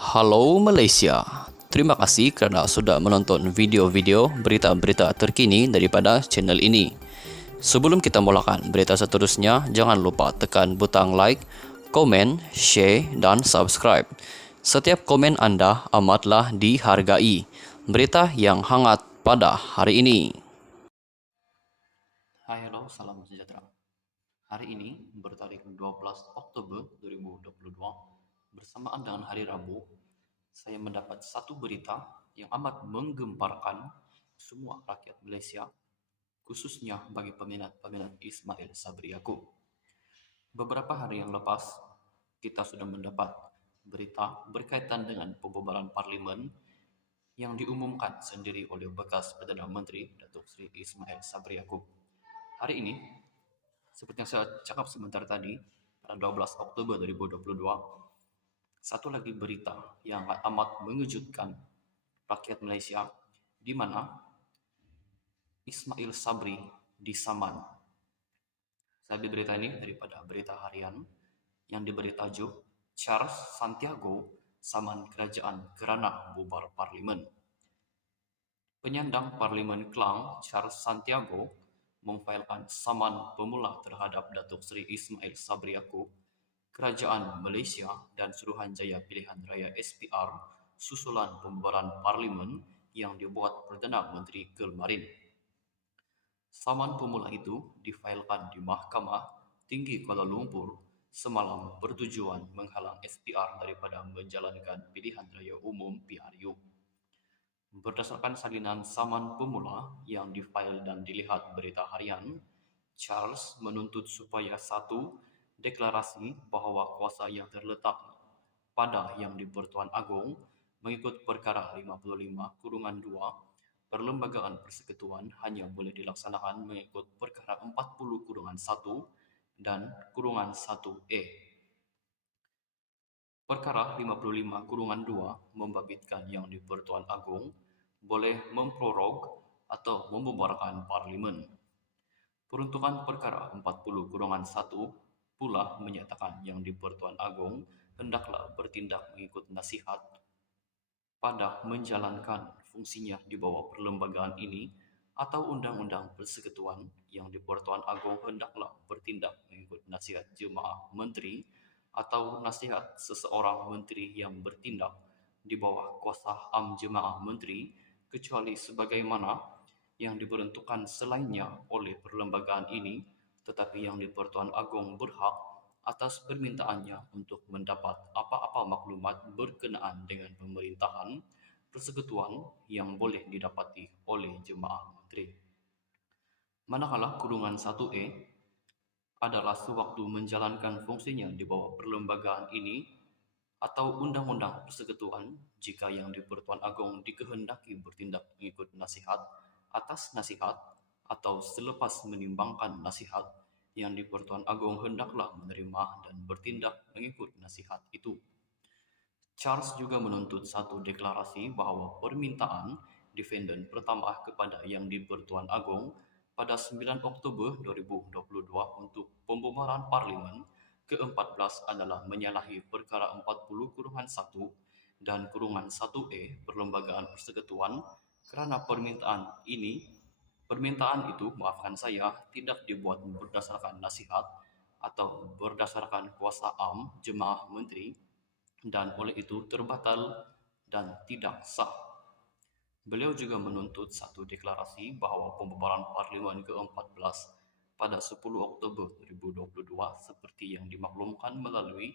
Halo Malaysia, terima kasih kerana sudah menonton video-video berita-berita terkini daripada channel ini. Sebelum kita mulakan berita seterusnya, jangan lupa tekan butang like, komen, share dan subscribe. Setiap komen anda amatlah dihargai. Berita yang hangat pada hari ini. Hai, halo, salam sejahtera. Hari ini bertarikh 12 Oktober 2022 bersamaan dengan hari Rabu. Saya mendapat satu berita yang amat menggemparkan semua rakyat Malaysia, khususnya bagi peminat-peminat Ismail Sabri Yaakob. Beberapa hari yang lepas, kita sudah mendapat berita berkaitan dengan pembubaran parlimen yang diumumkan sendiri oleh bekas Perdana Menteri Datuk Seri Ismail Sabri Yaakob. Hari ini, seperti yang saya cakap sebentar tadi, pada 12 Oktober 2022, satu lagi berita yang amat mengejutkan rakyat Malaysia, di mana Ismail Sabri disaman. Saya ambil berita ini daripada Berita Harian yang diberi tajuk Charles Santiago saman kerajaan kerana bubar parlimen. Penyandang Parlimen Klang Charles Santiago memfailkan saman pemula terhadap Datuk Seri Ismail Sabri Yaakob, Kerajaan Malaysia dan Suruhanjaya Pilihan Raya SPR susulan pembubaran parlimen yang dibuat Perdana Menteri kemarin. Saman pemula itu difailkan di Mahkamah Tinggi Kuala Lumpur semalam bertujuan menghalang SPR daripada menjalankan pilihan raya umum PRU. Berdasarkan salinan saman pemula yang difail dan dilihat Berita Harian, Charles menuntut supaya satu, deklarasi bahawa kuasa yang terletak pada Yang di-Pertuan Agong mengikut Perkara 55/2, Perlembagaan Persekutuan hanya boleh dilaksanakan mengikut Perkara 40/1 dan -1A. Perkara 55/2 membabitkan Yang di-Pertuan Agong boleh memprorog atau membubarkan parlimen. Peruntukan Perkara 40/1 pula menyatakan Yang di-Pertuan Agong hendaklah bertindak mengikut nasihat pada menjalankan fungsinya di bawah perlembagaan ini atau Undang-Undang Persekutuan. Yang di-Pertuan Agong hendaklah bertindak mengikut nasihat Jemaah Menteri atau nasihat seseorang menteri yang bertindak di bawah kuasa am Jemaah Menteri, kecuali sebagaimana yang diperuntukkan selainnya oleh perlembagaan ini, tetapi Yang di-Pertuan Agong berhak atas permintaannya untuk mendapat apa-apa maklumat berkenaan dengan pemerintahan persekutuan yang boleh didapati oleh Jemaah Menteri. Manakala -1A adalah sewaktu menjalankan fungsinya di bawah perlembagaan ini atau Undang-Undang Persekutuan, jika Yang di-Pertuan Agong dikehendaki bertindak mengikut nasihat, atas nasihat atau selepas menimbangkan nasihat, Yang di-Pertuan Agong hendaklah menerima dan bertindak mengikut nasihat itu. Charles juga menuntut satu deklarasi bahawa permintaan defendant pertama kepada Yang di-Pertuan Agong pada 9 Oktober 2022 untuk pembubaran parlimen ke-14 adalah menyalahi Perkara 40/1 dan -1A Perlembagaan Persekutuan kerana permintaan itu, maafkan saya, tidak dibuat berdasarkan nasihat atau berdasarkan kuasa am Jemaah Menteri dan oleh itu terbatal dan tidak sah. Beliau juga menuntut satu deklarasi bahawa pembubaran Parlimen ke-14 pada 10 Oktober 2022 seperti yang dimaklumkan melalui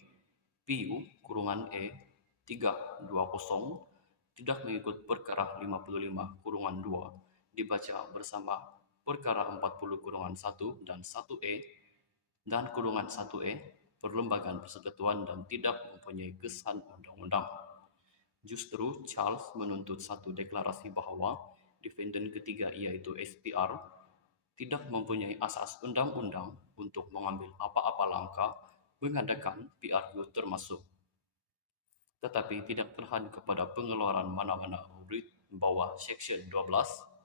PU-E 320 tidak mengikut Perkara 55/2 dibaca bersama Perkara 40/1 dan 1A dan -1A Perlembagaan Persekutuan dan tidak mempunyai kesan undang-undang. Justru Charles menuntut satu deklarasi bahawa defendant ketiga iaitu SPR tidak mempunyai asas undang-undang untuk mengambil apa-apa langkah mengadakan PRU termasuk, tetapi tidak terhad kepada pengeluaran mana-mana rubrik bawah Seksyen 12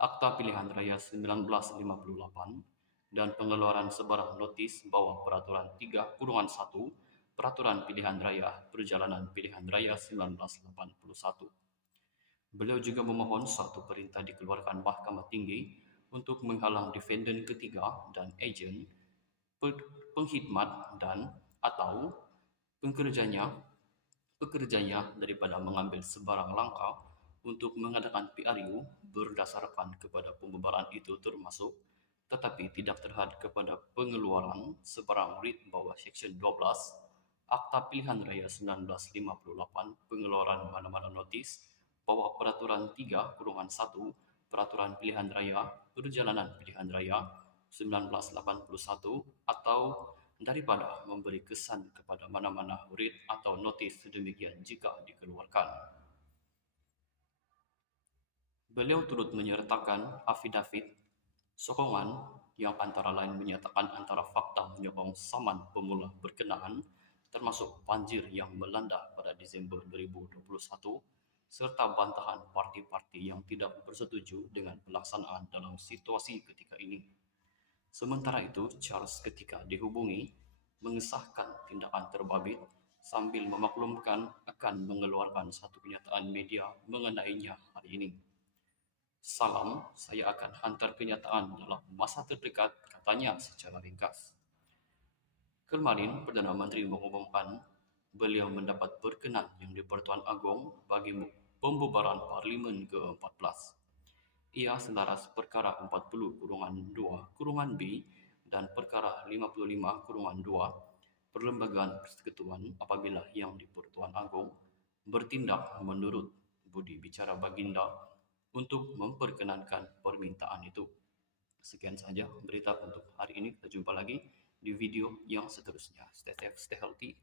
Akta Pilihan Raya 1958 dan pengeluaran sebarang notis bawah Peraturan 3/1 Peraturan Pilihan Raya Perjalanan Pilihan Raya 1981. Beliau juga memohon satu perintah dikeluarkan Mahkamah Tinggi untuk menghalang defendant ketiga dan ejen, pengkhidmat dan atau pekerjanya daripada mengambil sebarang langkah untuk mengadakan PRU berdasarkan kepada pembubaran itu termasuk tetapi tidak terhad kepada pengeluaran sebarang writ bawah Seksyen 12 Akta Pilihan Raya 1958 pengeluaran mana-mana notis bawah Peraturan 3-1 Peraturan Pilihan Raya Perjalanan Pilihan Raya 1981 atau daripada memberi kesan kepada mana-mana writ atau notis sedemikian jika dikeluarkan. Beliau turut menyertakan afidavit sokongan yang antara lain menyatakan antara fakta menyokong saman pemula berkenaan termasuk banjir yang melanda pada Disember 2021 serta bantahan parti-parti yang tidak bersetuju dengan pelaksanaan dalam situasi ketika ini. Sementara itu, Charles ketika dihubungi mengesahkan tindakan terbabit sambil memaklumkan akan mengeluarkan satu kenyataan media mengenainya hari ini. Salam, saya akan hantar kenyataan dalam masa terdekat, katanya secara ringkas. Kemarin, Perdana Menteri mengumumkan beliau mendapat berkenan yang di-Pertuan Agong bagi pembubaran Parlimen ke-14. Ia selaras perkara 40-2-B dan perkara 55-2 Perlembagaan Persekutuan apabila yang di-Pertuan Agong bertindak menurut budi bicara Baginda untuk memperkenankan permintaan itu. Sekian saja berita untuk hari ini. Kita jumpa lagi di video yang seterusnya. Stay safe, stay healthy.